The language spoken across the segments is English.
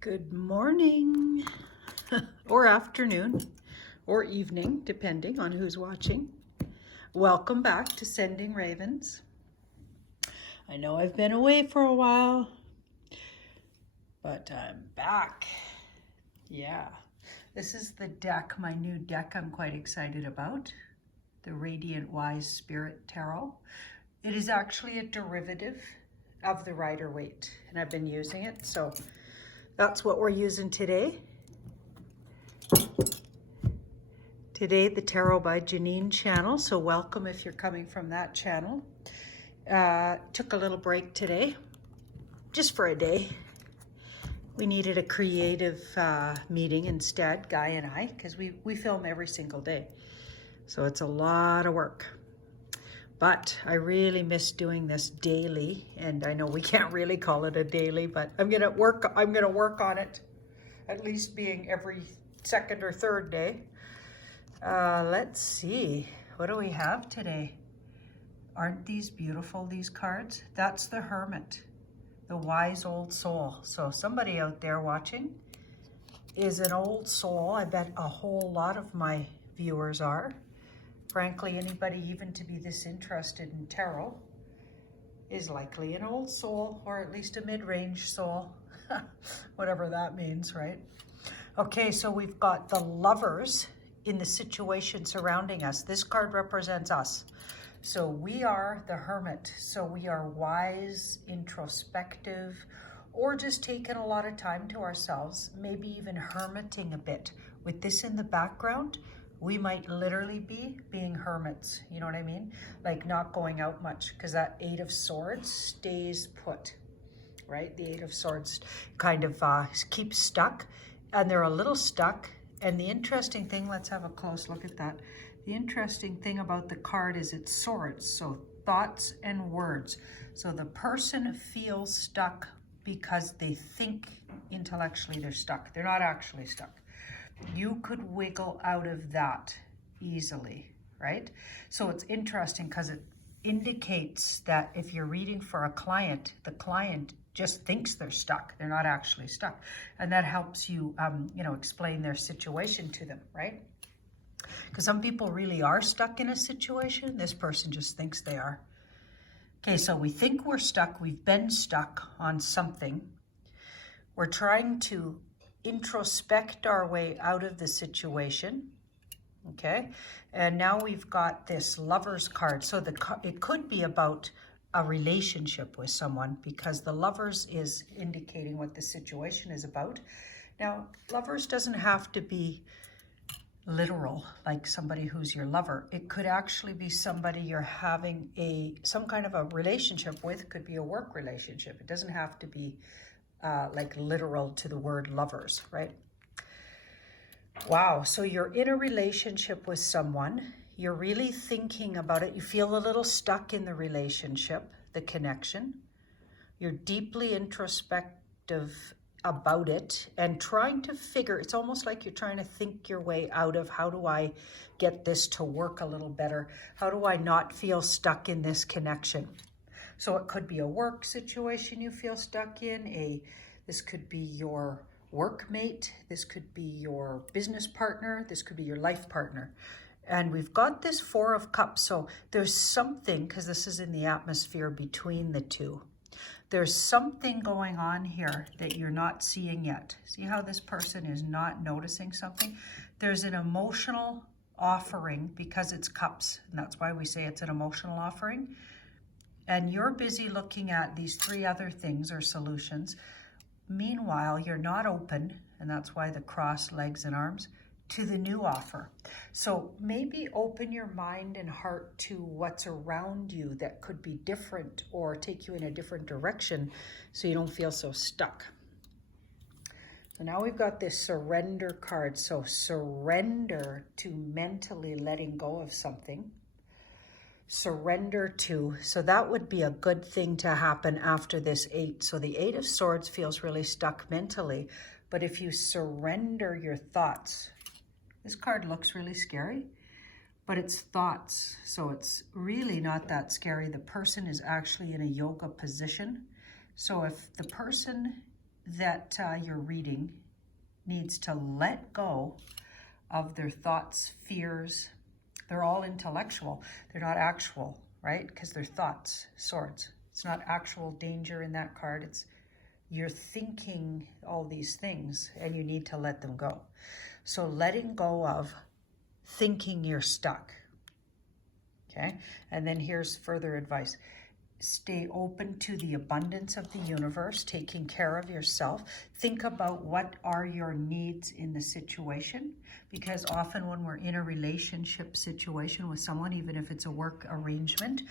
Good morning, or afternoon, or evening, depending on who's watching. Welcome back to Sending Ravens. I know I've been away for a while, but I'm back. Yeah, this is the deck, my new deck I'm quite excited about, the Radiant Wise Spirit Tarot. It is actually a derivative of the Rider-Waite, and I've been using it, so that's what we're using today. Today, the Tarot by Janine channel, so welcome if you're coming from that channel. Took a little break today, just for a day. We needed a creative meeting instead, Guy and I, because we film every single day. So it's a lot of work. But I really miss doing this daily, and I know we can't really call it a daily, but I'm gonna work on it, at least being every second or third day. Let's see, what do we have today? Aren't these beautiful, these cards? That's the Hermit, the wise old soul. So somebody out there watching is an old soul. I bet a whole lot of my viewers are. Frankly, anybody even to be this interested in tarot is likely an old soul, or at least a mid-range soul, whatever that means, right? Okay, so we've got the Lovers in the situation surrounding us. This card represents us. So we are the Hermit. So we are wise, introspective, or just taking a lot of time to ourselves, maybe even hermiting a bit. With this in the background, we might literally be being hermits, you know what I mean? Like not going out much, because that Eight of Swords stays put, right? The Eight of Swords kind of keeps stuck, and they're a little stuck. And the interesting thing, let's have a close look at that. The interesting thing about the card is it's swords, so thoughts and words. So the person feels stuck because they think intellectually they're stuck. They're not actually stuck. You could wiggle out of that easily, right? So it's interesting because it indicates that if you're reading for a client, the client just thinks they're stuck. They're not actually stuck. And that helps you, explain their situation to them, right? Because some people really are stuck in a situation. This person just thinks they are. Okay, so we think we're stuck. We've been stuck on something. We're trying to introspect our way out of the situation, okay? And now we've got this Lovers card. So it could be about a relationship with someone, because the Lovers is indicating what the situation is about. Now, Lovers doesn't have to be literal, like somebody who's your lover. It could actually be somebody you're having some kind of a relationship with. It could be a work relationship. It doesn't have to be like literal to the word lovers, right? Wow, so you're in a relationship with someone. You're really thinking about it. You feel a little stuck in the relationship, the connection. You're deeply introspective about it and trying to figure, it's almost like you're trying to think your way out of, how do I get this to work a little better? How do I not feel stuck in this connection? So it could be a work situation you feel stuck in, this could be your workmate, this could be your business partner, this could be your life partner. And we've got this Four of Cups, so there's something, because this is in the atmosphere between the two. There's something going on here that you're not seeing yet. See how this person is not noticing something? There's an emotional offering, because it's cups, and that's why we say it's an emotional offering. And you're busy looking at these three other things or solutions. Meanwhile, you're not open, and that's why the cross legs and arms, to the new offer. So maybe open your mind and heart to what's around you that could be different or take you in a different direction so you don't feel so stuck. So now we've got this Surrender card. So surrender to mentally letting go of something. Surrender to, so that would be a good thing to happen after this Eight. So the Eight of Swords feels really stuck mentally, but if you surrender your thoughts, this card looks really scary, but it's thoughts, so it's really not that scary. The person is actually in a yoga position. So if the person that you're reading needs to let go of their thoughts, fears. They're all intellectual. They're not actual, right? Because they're thoughts, swords. It's not actual danger in that card. It's you're thinking all these things and you need to let them go. So letting go of thinking you're stuck. Okay? And then here's further advice. Stay open to the abundance of the universe, taking care of yourself. Think about what are your needs in the situation, because often when we're in a relationship situation with someone, even if it's a work arrangement,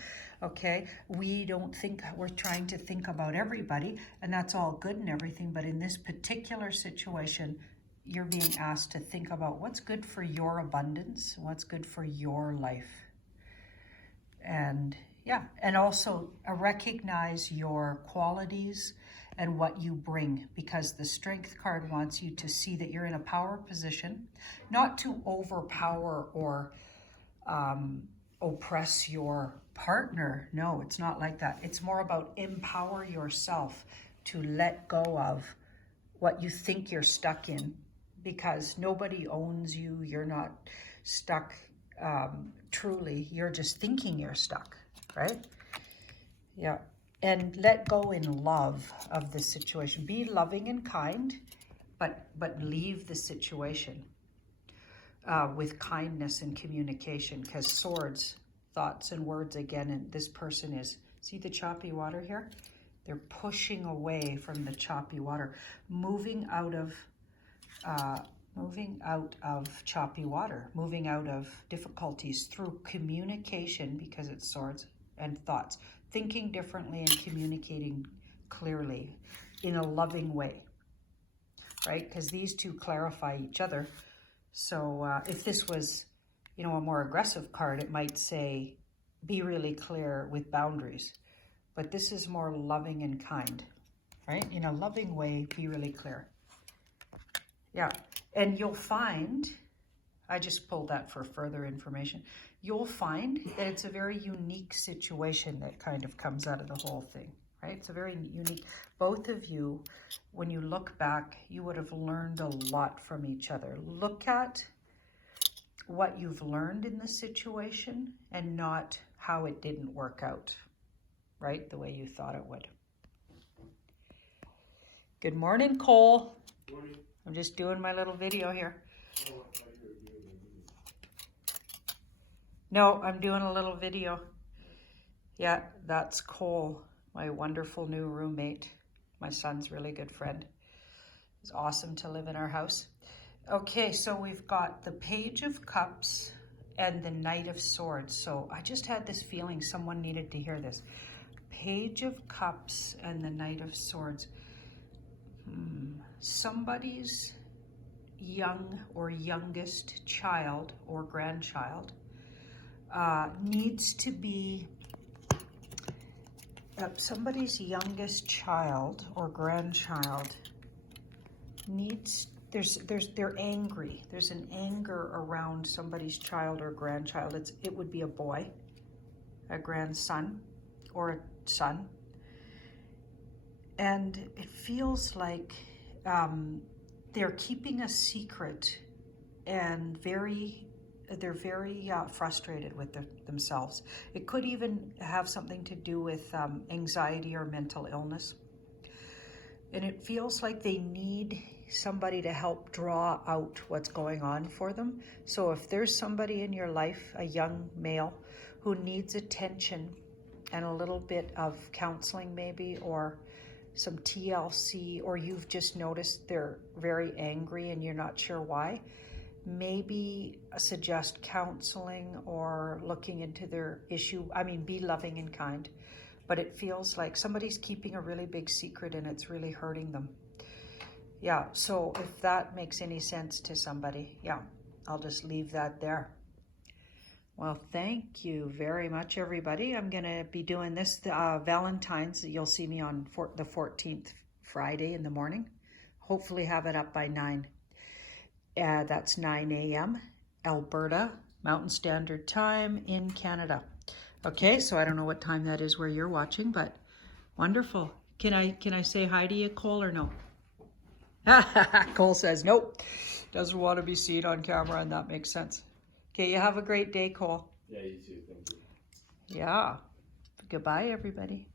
okay, we don't think, we're trying to think about everybody, and that's all good and everything, but in this particular situation, you're being asked to think about what's good for your abundance, what's good for your life. And yeah, and also recognize your qualities and what you bring, because the Strength card wants you to see that you're in a power position, not to overpower or oppress your partner. No, it's not like that. It's more about empower yourself to let go of what you think you're stuck in, because nobody owns you. You're not stuck truly. You're just thinking you're stuck. Right? Yeah. And let go in love of the situation. Be loving and kind, but leave the situation with kindness and communication, because swords, thoughts and words again, and this person is, see the choppy water here? They're pushing away from the choppy water, moving out of choppy water, moving out of difficulties through communication, because it's swords, and thoughts, thinking differently and communicating clearly in a loving way, right? Because these two clarify each other. So if this was, a more aggressive card, it might say, be really clear with boundaries. But this is more loving and kind, right? In a loving way, be really clear. Yeah, and you'll find, I just pulled that for further information, you'll find that it's a very unique situation that kind of comes out of the whole thing, right? It's a very unique, both of you, when you look back, you would have learned a lot from each other. Look at what you've learned in the situation and not how it didn't work out, right? The way you thought it would. Good morning, Cole. Good morning. I'm just doing my little video here. No, I'm doing a little video. Yeah, that's Cole, my wonderful new roommate. My son's really good friend. It's awesome to live in our house. Okay, so we've got the Page of Cups and the Knight of Swords. So I just had this feeling someone needed to hear this. Page of Cups and the Knight of Swords. Somebody's young or youngest child or grandchild needs to be, somebody's youngest child or grandchild needs, they're angry. There's an anger around somebody's child or grandchild. It would be a boy, a grandson, or a son. And it feels like they're keeping a secret, and they're very frustrated with themselves. It could even have something to do with anxiety or mental illness. And it feels like they need somebody to help draw out what's going on for them. So if there's somebody in your life, a young male, who needs attention and a little bit of counseling maybe, or some TLC, or you've just noticed they're very angry and you're not sure why, maybe suggest counseling or looking into their issue. I mean, be loving and kind, but it feels like somebody's keeping a really big secret and it's really hurting them. Yeah, so if that makes any sense to somebody, yeah, I'll just leave that there. Well, thank you very much, everybody. I'm going to be doing this Valentine's. You'll see me on the 14th, Friday in the morning. Hopefully have it up by 9. That's 9 a.m. Alberta, Mountain Standard Time in Canada. Okay, so I don't know what time that is where you're watching, but wonderful. Can I say hi to you, Cole, or no? Cole says, nope, doesn't want to be seen on camera, and that makes sense. Okay, you have a great day, Cole. Yeah, you too. Thank you. Yeah. Goodbye, everybody.